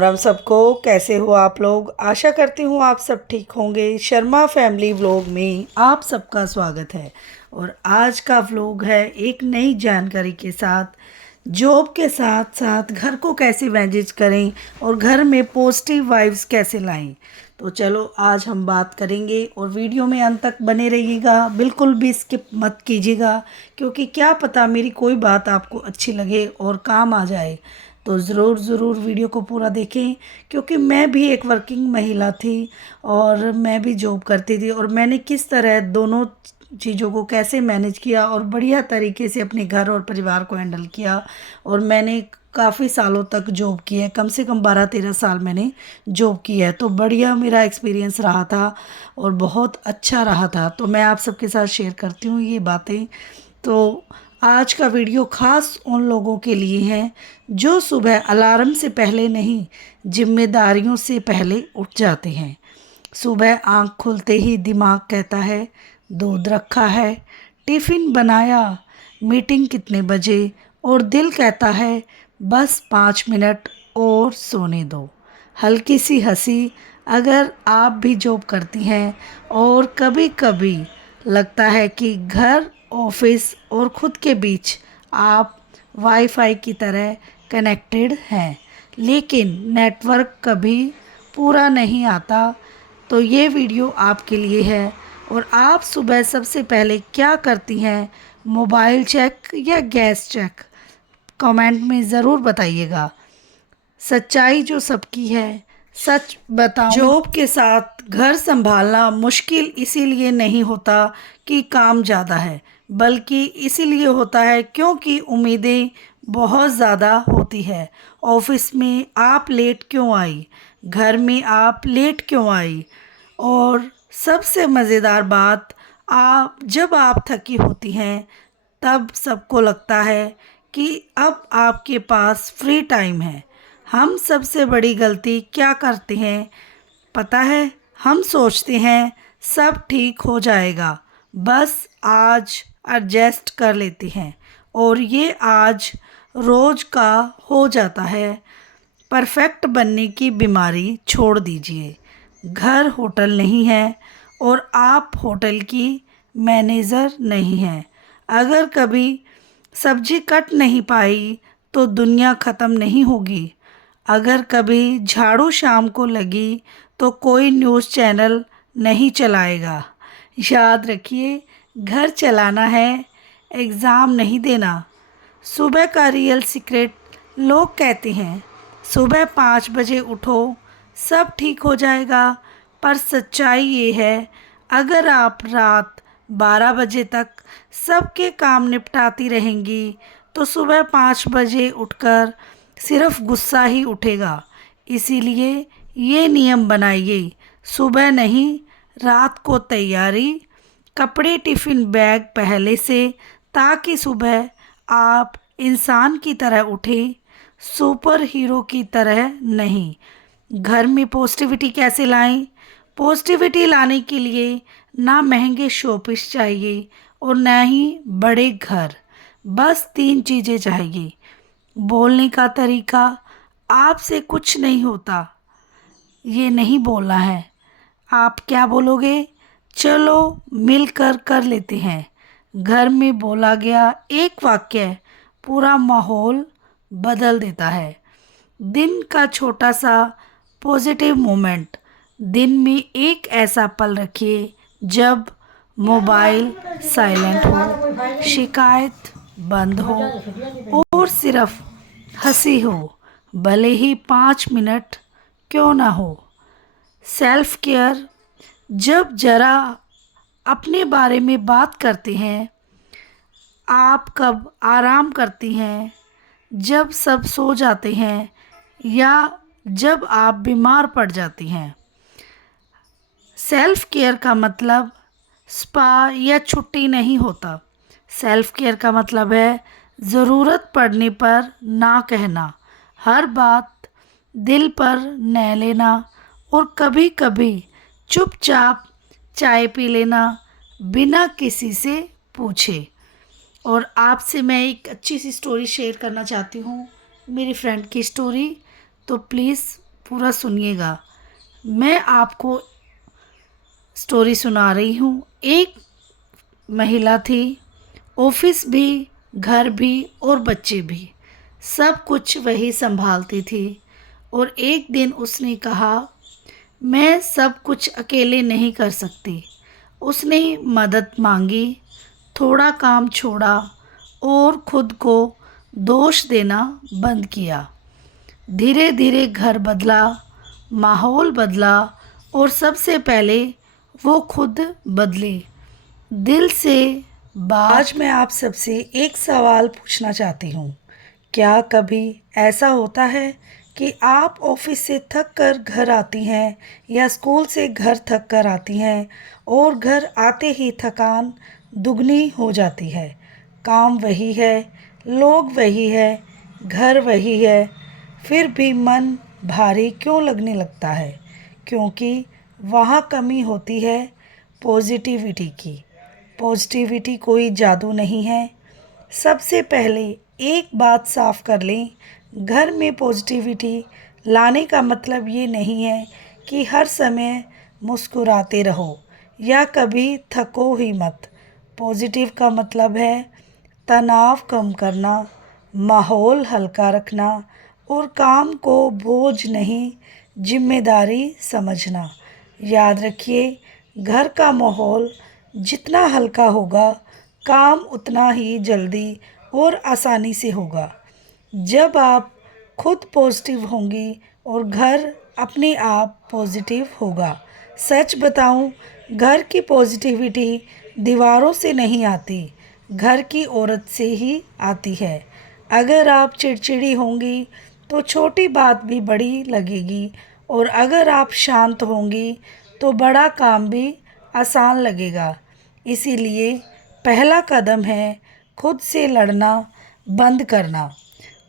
राम सबको, कैसे हो आप लोग। आशा करती हूँ आप सब ठीक होंगे। शर्मा फैमिली व्लॉग में आप सबका स्वागत है। और आज का व्लॉग है एक नई जानकारी के साथ। जॉब के साथ साथ घर को कैसे मैनेज करें और घर में पॉजिटिव वाइब्स कैसे लाएं। तो चलो आज हम बात करेंगे और वीडियो में अंत तक बने रहिएगा, बिल्कुल भी स्किप मत कीजिएगा, क्योंकि क्या पता मेरी कोई बात आपको अच्छी लगे और काम आ जाए। तो ज़रूर वीडियो को पूरा देखें, क्योंकि मैं भी एक वर्किंग महिला थी और मैं भी जॉब करती थी और मैंने किस तरह दोनों चीज़ों को कैसे मैनेज किया और बढ़िया तरीके से अपने घर और परिवार को हैंडल किया। और मैंने काफ़ी सालों तक जॉब की है, कम से कम 12-13 साल मैंने जॉब की है। तो बढ़िया मेरा एक्सपीरियंस रहा था और बहुत अच्छा रहा था। तो मैं आप सबके साथ शेयर करती हूँ ये बातें। तो आज का वीडियो खास उन लोगों के लिए है जो सुबह अलार्म से पहले नहीं, जिम्मेदारियों से पहले उठ जाते हैं। सुबह आंख खुलते ही दिमाग कहता है दूध रखा है, टिफ़िन बनाया, मीटिंग कितने बजे, और दिल कहता है बस 5 मिनट और सोने दो। हल्की सी हंसी। अगर आप भी जॉब करती हैं और कभी कभी लगता है कि घर, ऑफिस और खुद के बीच आप वाईफाई की तरह कनेक्टेड हैं, लेकिन नेटवर्क कभी पूरा नहीं आता, तो ये वीडियो आपके लिए है। और आप सुबह सबसे पहले क्या करती हैं, मोबाइल चेक या गैस चेक? कमेंट में ज़रूर बताइएगा। सच्चाई जो सबकी है, सच बताऊं, जॉब के साथ घर संभालना मुश्किल इसीलिए नहीं होता कि काम ज़्यादा है, बल्कि इसीलिए होता है क्योंकि उम्मीदें बहुत ज़्यादा होती है। ऑफिस में आप लेट क्यों आई, घर में आप लेट क्यों आई, और सबसे मज़ेदार बात, जब आप थकी होती हैं तब सबको लगता है कि अब आपके पास फ्री टाइम है। हम सबसे बड़ी गलती क्या करते हैं पता है? हम सोचते हैं सब ठीक हो जाएगा, बस आज एडजस्ट कर लेते हैं, और ये आज रोज का हो जाता है। परफेक्ट बनने की बीमारी छोड़ दीजिए। घर होटल नहीं है और आप होटल की मैनेजर नहीं हैं। अगर कभी सब्जी कट नहीं पाई तो दुनिया ख़त्म नहीं होगी। अगर कभी झाड़ू शाम को लगी तो कोई न्यूज़ चैनल नहीं चलाएगा। याद रखिए, घर चलाना है, एग्ज़ाम नहीं देना। सुबह का रियल सीक्रेट, लोग कहते हैं सुबह 5 बजे उठो सब ठीक हो जाएगा, पर सच्चाई ये है अगर आप रात 12 बजे तक सबके काम निपटाती रहेंगी तो सुबह 5 बजे उठकर सिर्फ गुस्सा ही उठेगा। इसीलिए ये नियम बनाइए, सुबह नहीं रात को तैयारी, कपड़े टिफ़िन बैग पहले से, ताकि सुबह आप इंसान की तरह उठें, सुपर हीरो की तरह नहीं। घर में पॉजिटिविटी कैसे लाएं? पॉजिटिविटी लाने के लिए ना महंगे शोपीस चाहिए और ना ही बड़े घर। बस 3 चीज़ें चाहिए। बोलने का तरीका, आपसे कुछ नहीं होता, ये नहीं बोलना है। आप क्या बोलोगे? चलो मिलकर कर लेते हैं। घर में बोला गया एक वाक्य पूरा माहौल बदल देता है। दिन का छोटा सा पॉजिटिव मोमेंट, दिन में एक ऐसा पल रखिए जब मोबाइल साइलेंट हो, शिकायत बंद हो और सिर्फ हंसी हो, भले ही 5 मिनट क्यों ना हो। सेल्फ केयर, जब ज़रा अपने बारे में बात करते हैं। आप कब आराम करती हैं? जब सब सो जाते हैं या जब आप बीमार पड़ जाती हैं? सेल्फ केयर का मतलब स्पा या छुट्टी नहीं होता। सेल्फ केयर का मतलब है ज़रूरत पड़ने पर ना कहना, हर बात दिल पर न लेना, और कभी कभी चुपचाप चाय पी लेना बिना किसी से पूछे। और आपसे मैं एक अच्छी सी स्टोरी शेयर करना चाहती हूँ, मेरी फ्रेंड की स्टोरी। तो प्लीज़ पूरा सुनिएगा। मैं आपको स्टोरी सुना रही हूँ। एक महिला थी, ऑफिस भी, घर भी और बच्चे भी, सब कुछ वही संभालती थी। और एक दिन उसने कहा, मैं सब कुछ अकेले नहीं कर सकती। उसने मदद मांगी, थोड़ा काम छोड़ा और खुद को दोष देना बंद किया। धीरे धीरे घर बदला, माहौल बदला और सबसे पहले वो खुद बदली। दिल से बात। आज मैं आप सबसे एक सवाल पूछना चाहती हूँ। क्या कभी ऐसा होता है कि आप ऑफिस से थक कर घर आती हैं या स्कूल से घर थक कर आती हैं और घर आते ही थकान दुगनी हो जाती है? काम वही है, लोग वही है, घर वही है, फिर भी मन भारी क्यों लगने लगता है? क्योंकि वहाँ कमी होती है पॉजिटिविटी की। पॉजिटिविटी कोई जादू नहीं है। सबसे पहले एक बात साफ कर लें, घर में पॉजिटिविटी लाने का मतलब ये नहीं है कि हर समय मुस्कुराते रहो या कभी थको ही मत। पॉजिटिव का मतलब है तनाव कम करना, माहौल हल्का रखना और काम को बोझ नहीं, जिम्मेदारी समझना। याद रखिए, घर का माहौल जितना हल्का होगा, काम उतना ही जल्दी और आसानी से होगा। जब आप खुद पॉजिटिव होंगी और घर अपने आप पॉजिटिव होगा। सच बताऊं, घर की पॉजिटिविटी दीवारों से नहीं आती, घर की औरत से ही आती है। अगर आप चिड़चिड़ी होंगी तो छोटी बात भी बड़ी लगेगी, और अगर आप शांत होंगी तो बड़ा काम भी आसान लगेगा। इसीलिए पहला कदम है खुद से लड़ना बंद करना।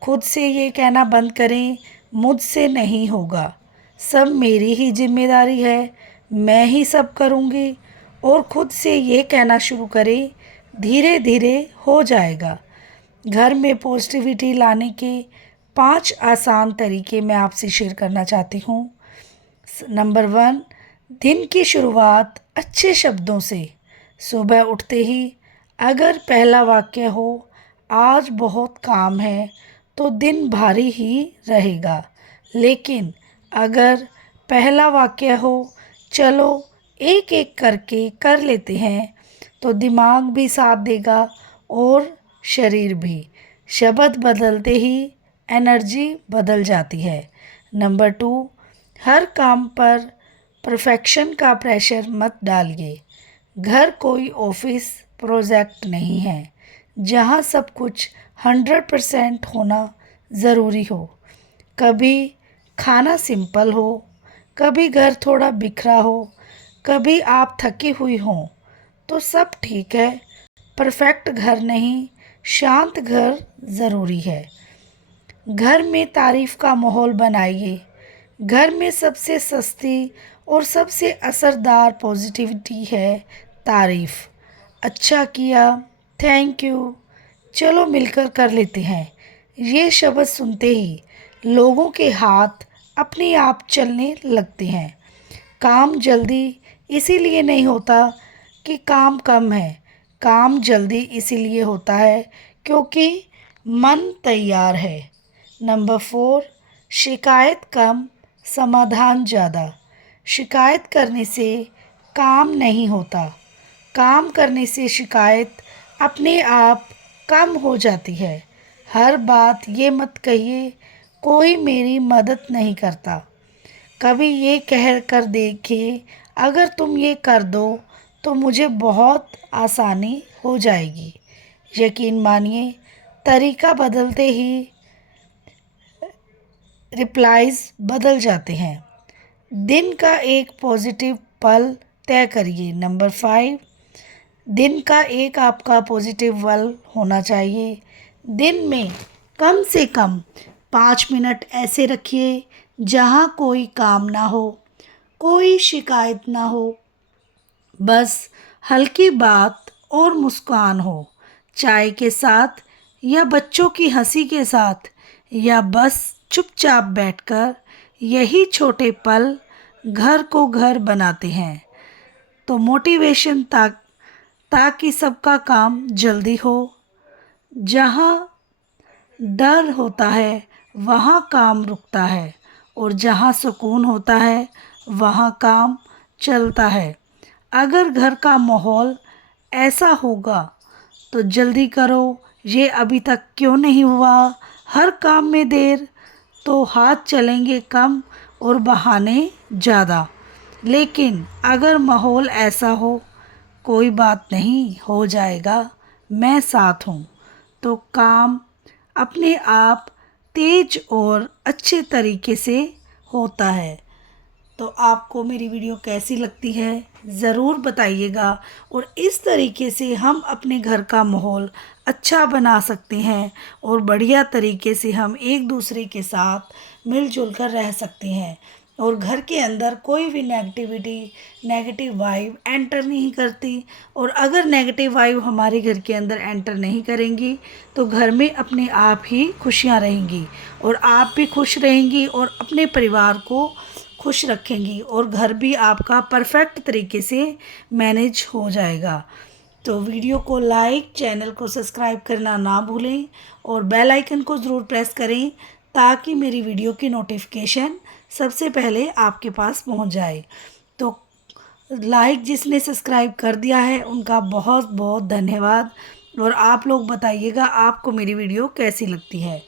खुद से ये कहना बंद करें, मुझसे नहीं होगा, सब मेरी ही जिम्मेदारी है, मैं ही सब करूँगी। और खुद से ये कहना शुरू करें, धीरे धीरे हो जाएगा। घर में पॉजिटिविटी लाने के 5 आसान तरीके मैं आपसे शेयर करना चाहती हूँ। नंबर 1, दिन की शुरुआत अच्छे शब्दों से। सुबह उठते ही अगर पहला वाक्य हो, आज बहुत काम है, तो दिन भारी ही रहेगा। लेकिन अगर पहला वाक्य हो, चलो एक एक करके कर लेते हैं, तो दिमाग भी साथ देगा और शरीर भी। शब्द बदलते ही एनर्जी बदल जाती है। नंबर 2, हर काम पर परफेक्शन का प्रेशर मत डालिए। घर कोई ऑफिस प्रोजेक्ट नहीं है जहाँ सब कुछ 100% होना ज़रूरी हो। कभी खाना सिंपल हो, कभी घर थोड़ा बिखरा हो, कभी आप थकी हुई हों, तो सब ठीक है। परफेक्ट घर नहीं, शांत घर ज़रूरी है। घर में तारीफ़ का माहौल बनाइए। घर में सबसे सस्ती और सबसे असरदार पॉजिटिविटी है तारीफ़। अच्छा किया, थैंक यू, चलो मिलकर कर लेते हैं। ये शब्द सुनते ही लोगों के हाथ अपने आप चलने लगते हैं। काम जल्दी इसीलिए नहीं होता कि काम कम है, काम जल्दी इसीलिए होता है क्योंकि मन तैयार है। नंबर 4, शिकायत कम, समाधान ज़्यादा। शिकायत करने से काम नहीं होता, काम करने से शिकायत अपने आप कम हो जाती है। हर बात ये मत कहिए, कोई मेरी मदद नहीं करता। कभी ये कह कर देखिए, अगर तुम ये कर दो तो मुझे बहुत आसानी हो जाएगी। यकीन मानिए, तरीका बदलते ही रिप्लाइज बदल जाते हैं। दिन का एक पॉजिटिव पल तय करिए। नंबर 5, दिन का एक आपका पॉजिटिव पल होना चाहिए। दिन में कम से कम 5 मिनट ऐसे रखिए जहाँ कोई काम ना हो, कोई शिकायत ना हो, बस हल्की बात और मुस्कान हो। चाय के साथ या बच्चों की हंसी के साथ, या बस चुपचाप बैठकर। यही छोटे पल घर को घर बनाते हैं। तो मोटिवेशन ताकि सबका काम जल्दी हो। जहाँ डर होता है वहाँ काम रुकता है, और जहाँ सुकून होता है वहाँ काम चलता है। अगर घर का माहौल ऐसा होगा तो जल्दी करो, ये अभी तक क्यों नहीं हुआ, हर काम में देर, तो हाथ चलेंगे कम और बहाने ज़्यादा। लेकिन अगर माहौल ऐसा हो, कोई बात नहीं, हो जाएगा, मैं साथ हूँ, तो काम अपने आप तेज और अच्छे तरीके से होता है। तो आपको मेरी वीडियो कैसी लगती है ज़रूर बताइएगा, और इस तरीके से हम अपने घर का माहौल अच्छा बना सकते हैं और बढ़िया तरीके से हम एक दूसरे के साथ मिलजुल कर रह सकते हैं, और घर के अंदर कोई भी नेगेटिव वाइब एंटर नहीं करती। और अगर नेगेटिव वाइब हमारे घर के अंदर एंटर नहीं करेंगी तो घर में अपने आप ही खुशियाँ रहेंगी, और आप भी खुश रहेंगी और अपने परिवार को खुश रखेंगी, और घर भी आपका परफेक्ट तरीके से मैनेज हो जाएगा। तो वीडियो को लाइक, चैनल को सब्सक्राइब करना ना भूलें, और बेल आइकन को ज़रूर प्रेस करें ताकि मेरी वीडियो की नोटिफिकेशन सबसे पहले आपके पास पहुंच जाए। तो लाइक जिसने सब्सक्राइब कर दिया है उनका बहुत बहुत धन्यवाद, और आप लोग बताइएगा आपको मेरी वीडियो कैसी लगती है।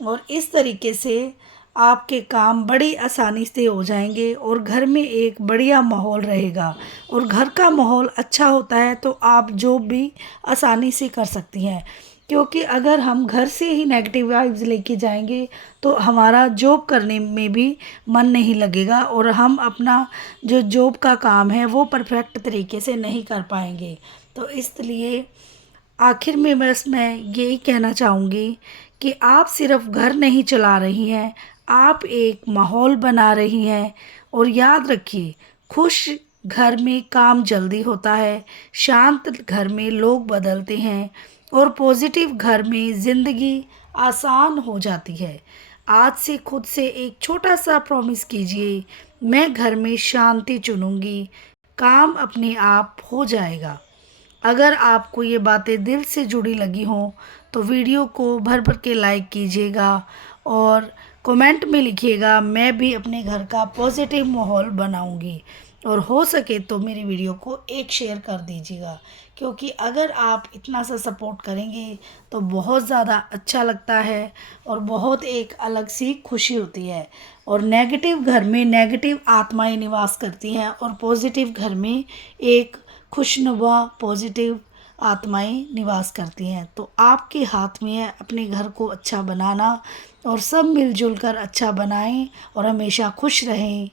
और इस तरीके से आपके काम बड़ी आसानी से हो जाएंगे और घर में एक बढ़िया माहौल रहेगा, और घर का माहौल अच्छा होता है तो आप जॉब भी आसानी से कर सकती हैं, क्योंकि अगर हम घर से ही नेगेटिव वाइब्स लेके जाएंगे तो हमारा जॉब करने में भी मन नहीं लगेगा, और हम अपना जो जॉब का काम है वो परफेक्ट तरीके से नहीं कर पाएंगे। तो इसलिए आखिर में बस मैं यही कहना चाहूँगी कि आप सिर्फ घर नहीं चला रही हैं, आप एक माहौल बना रही हैं। और याद रखिए, खुश घर में काम जल्दी होता है, शांत घर में लोग बदलते हैं, और पॉजिटिव घर में ज़िंदगी आसान हो जाती है। आज से खुद से एक छोटा सा प्रॉमिस कीजिए, मैं घर में शांति चुनूंगी, काम अपने आप हो जाएगा। अगर आपको ये बातें दिल से जुड़ी लगी हों तो वीडियो को भर भर के लाइक कीजिएगा, और कमेंट में लिखिएगा मैं भी अपने घर का पॉजिटिव माहौल बनाऊंगी, और हो सके तो मेरी वीडियो को एक शेयर कर दीजिएगा, क्योंकि अगर आप इतना सा सपोर्ट करेंगे तो बहुत ज़्यादा अच्छा लगता है और बहुत एक अलग सी खुशी होती है। और नेगेटिव घर में नेगेटिव आत्माएं निवास करती हैं, और पॉजिटिव घर में एक खुशनुमा पॉजिटिव आत्माएं निवास करती हैं। तो आपके हाथ में है अपने घर को अच्छा बनाना, और सब मिलजुल कर अच्छा बनाएं और हमेशा खुश रहें।